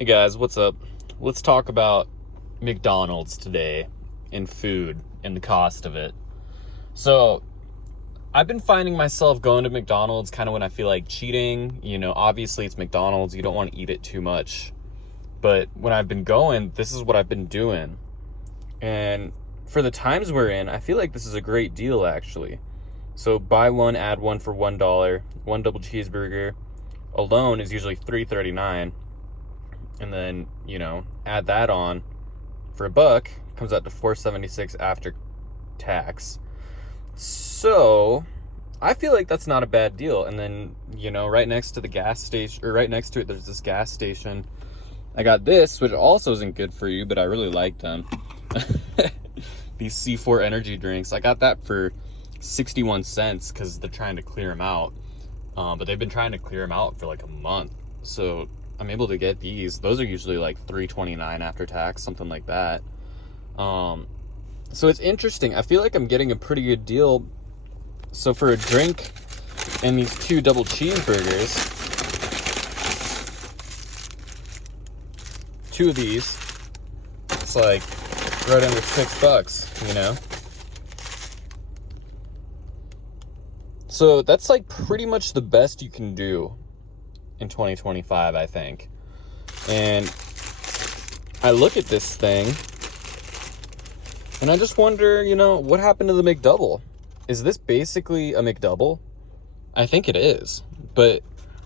Hey guys, what's up? Let's talk about McDonald's today and food and the cost of it. So, I've been finding myself going to McDonald's kind of when I feel like cheating. You know, obviously it's McDonald's, you don't want to eat it too much. But when I've been going, this is what I've been doing. And for the times we're in, I feel like this is a great deal actually. So, buy one, add one for $1. One double cheeseburger alone is usually $3.39. And then, add that on for $1, comes out to $4.76 after tax. So, I feel like that's not a bad deal. And then, right next to the gas station, or right next to it, there's this gas station. I got this, which also isn't good for you, but I really like them. These C4 energy drinks. I got that for 61 cents because they're trying to clear them out. But they've been trying to clear them out for like a month. So, I'm able to get these. Those are usually like $3.29 after tax, something like that. So it's interesting. I feel like I'm getting a pretty good deal. So for a drink and these 2 double cheeseburgers, 2 of these, it's like right under $6, So that's like pretty much the best you can do in 2025, I think. And I look at this thing and I just wonder, what happened to the McDouble? Is this basically a McDouble? I think it is, but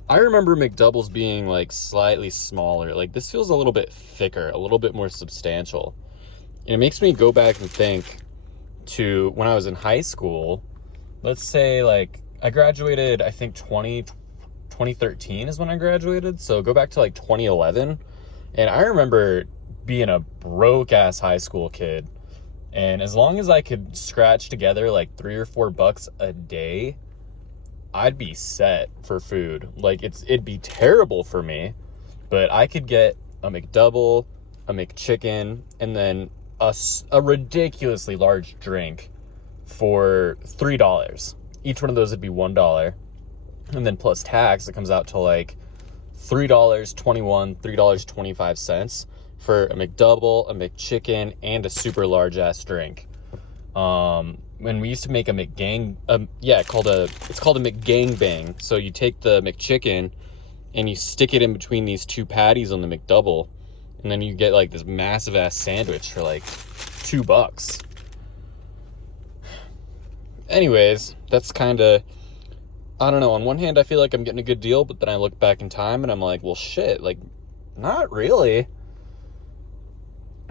I remember McDoubles being like slightly smaller. Like this feels a little bit thicker, a little bit more substantial. And it makes me go back and think to when I was in high school. Let's say like I graduated, I think 2013 is when I graduated. So go back to like 2011. And I remember being a broke ass high school kid. And as long as I could scratch together like $3 or $4 a day, I'd be set for food. Like it'd be terrible for me, but I could get a McDouble, a McChicken, and then a ridiculously large drink for $3. Each one of those would be $1. And then plus tax, it comes out to like $3.21, $3.25 for a McDouble, a McChicken, and a super large ass drink. When we used to make a it's called a McGangbang. So you take the McChicken and you stick it in between these 2 patties on the McDouble, and then you get like this massive ass sandwich for like $2. Anyways, that's kind of, I don't know. On one hand, I feel like I'm getting a good deal, but then I look back in time and I'm like, well, shit, like, not really.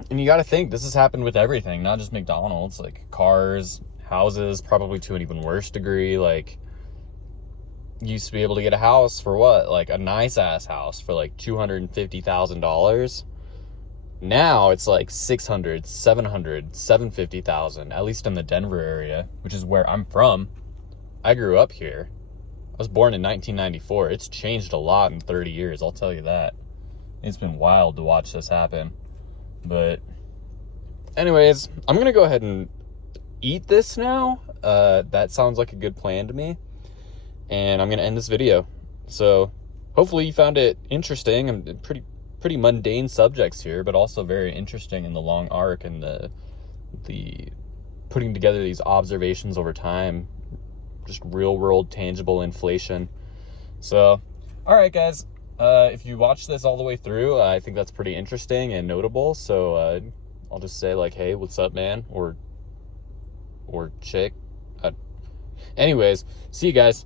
And you got to think, this has happened with everything, not just McDonald's, like cars, houses, probably to an even worse degree. Like, you used to be able to get a house for what? Like a nice ass house for like $250,000. Now it's like $600,000, $700,000, $750,000, at least in the Denver area, which is where I'm from. I grew up here. I was born in 1994. It's changed a lot in 30 years, I'll tell you that. It's been wild to watch this happen. But anyways, I'm going to go ahead and eat this now. That sounds like a good plan to me. And I'm going to end this video. So hopefully you found it interesting. I'm pretty mundane subjects here, but also very interesting in the long arc and the putting together these observations over time, just real world tangible inflation. So, all right, guys, if you watch this all the way through, I think that's pretty interesting and notable. So I'll just say like, hey, what's up, man, or chick. Anyways, see you guys.